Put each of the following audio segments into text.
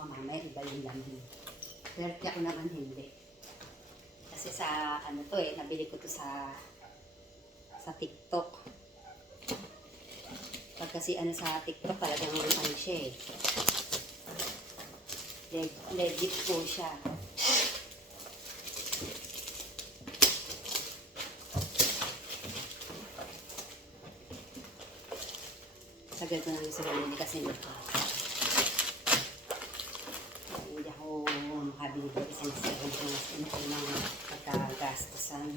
baka mamaya iba yung lamin. Pero ako naman hindi. Kasi sa ano to nabili ko to sa TikTok. Pag kasi ano sa TikTok talagang ano siya legit po siya. Sagal ko lang sa galing kasi nito. Hindi ako makabili ko isang second kasi ito mga pagkagastusan.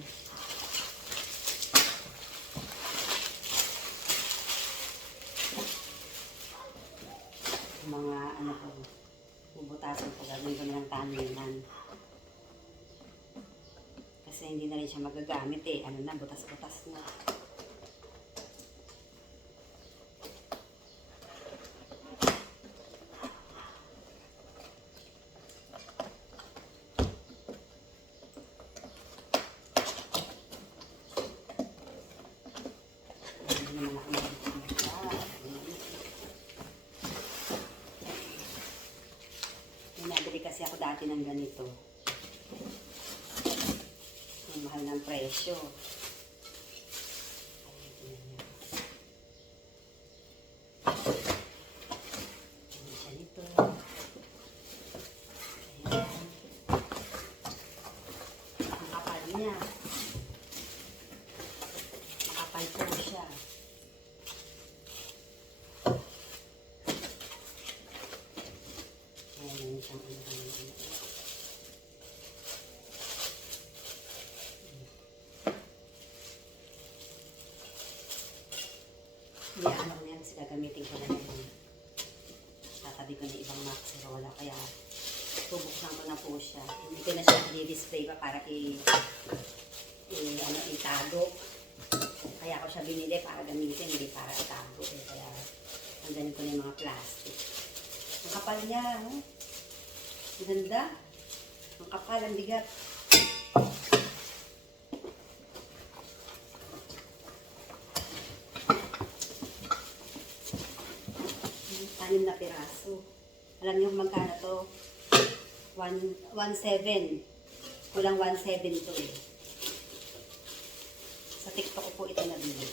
Mga ano ko, bubutasan ko, gagawin ko na ng taniman. Kasi hindi na rin siya magagamit ano na, butas-butas na. Nabili kasi ako dati ng ganito. Ang mahal ng presyo. Ayan siya nito. Ayan. Ang kapal niya. Makapal po siya. Ayan siyang ano ko yan kasi gagamitin ko na yan. Tatabi ko na ibang maxirola kaya bubuksan ko na po siya. Hindi ko na siya i-display pa para itago. Kaya ako siya binili para gamitin, hindi para itago. Kaya hanggang ko na yung mga plastic. Ang kapal niya, Ang ganda. Ang kapal, ang bigat. Anim na piraso. Alam niyo kung magkano to? 1.7. Kulang 1.7 to Sa TikTok ko po ito nabili.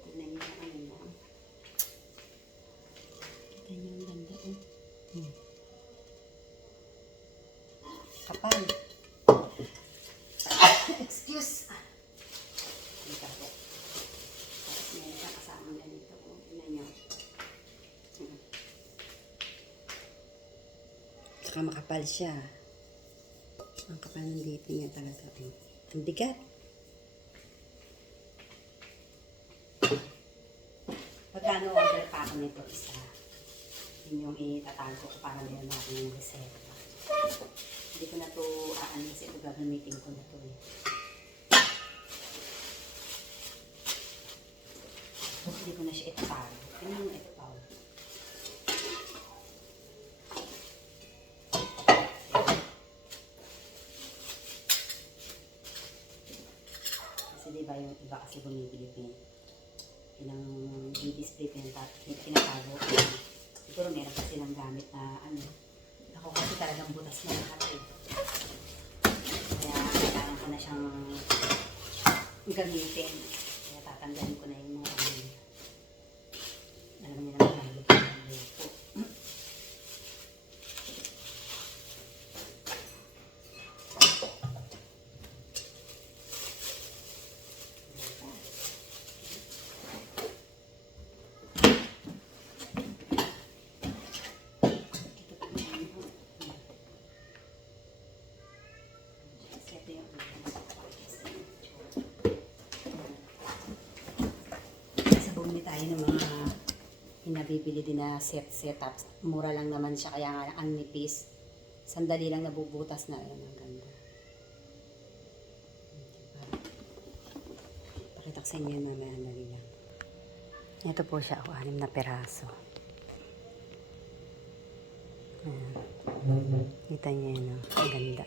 Tignan niyo ano na. Kita niyo ang ganda Kapal. Excuse. Dito po. Tapos meron siya kasamang ganito. Tignan niyo. Saka makapal siya. Ang kapal ng dito niya talaga. Ang bigat. Pagkano order pa ako nito isa. Yun yung itatago ko para meron ako yung reserva. Hindi ko na ito kasi ito gagamitin ko na ito Hindi ko na siya itago. Ano yung itago? Kasi diba yung iba kasi bumibili pinang-display pinatago. Siguro meron kasi ng gamit na ako kasi talagang butas na lahat Kaya kailangan ko na siyang gamitin. Kaya tatanggalin ko na yung mga alam niyo naman ang lupo. Tayo ng mga pinabibili din na setups. Mura lang naman siya, kaya nga ang nipis. Sandali lang nabubutas na. Ayan, ang ganda. Pakita ko sa inyo yung mamaya dali lang. Ito po siya, 6 na peraso. Ayan. Kita niyo yun, ang ganda.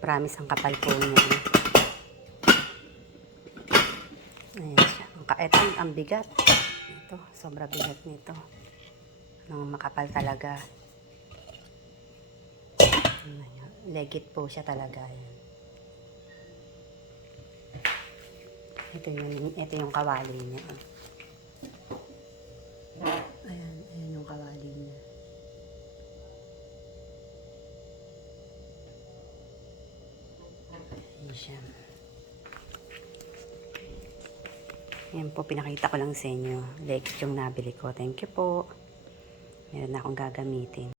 Promise, ang kapal po niya. ito, ang bigat. Ito, sobra bigat nito. Makapal talaga. Legit po siya talaga. Ayan. Ito yung kawali niya. Ayan yung kawali niya. Ayan siya. Ayan po, pinakita ko lang sa inyo. Legit yung nabili ko. Thank you po. Meron na akong gagamitin.